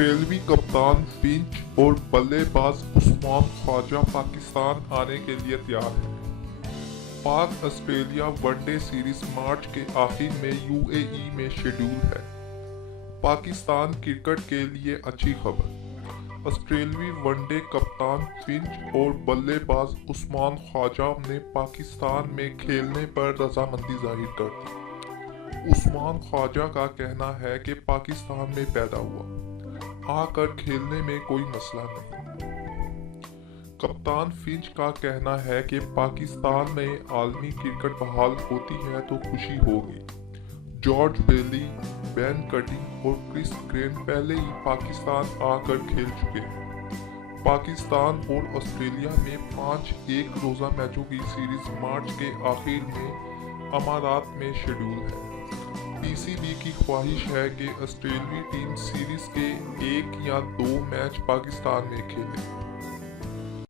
ऑस्ट्रेलवी कप्तान फिंच और बल्लेबाज उस्मान ख्वाजा पाकिस्तान आने के लिए तैयार हैं। पाक ऑस्ट्रेलिया वनडे सीरीज मार्च के आखिर में यूएई में शेड्यूल है। पाकिस्तान क्रिकेट के लिए अच्छी खबर, ऑस्ट्रेलवी वनडे कप्तान फिंच और बल्लेबाज उस्मान ख्वाजा ने पाकिस्तान में खेलने पर रजामंदी जाहिर कर दी। उस्मान ख्वाजा का कहना है कि पाकिस्तान में पैदा हुआ, आकर खेलने में कोई मसला नहीं। कप्तान फिंच का कहना है कि पाकिस्तान में आलमी क्रिकेट बहाल होती है तो खुशी होगी। जॉर्ज बेली, बेन कटिंग और क्रिस ग्रेन पहले ही पाकिस्तान आकर खेल चुके हैं। पाकिस्तान और ऑस्ट्रेलिया में 5 एक रोज़ा मैचों की सीरीज मार्च के आखिर में अमारात में शेड्यूल है। पीसीबी की ख्वाहिश है कि ऑस्ट्रेलवी टीम सीरीज के 1 या 2 मैच पाकिस्तान में खेले।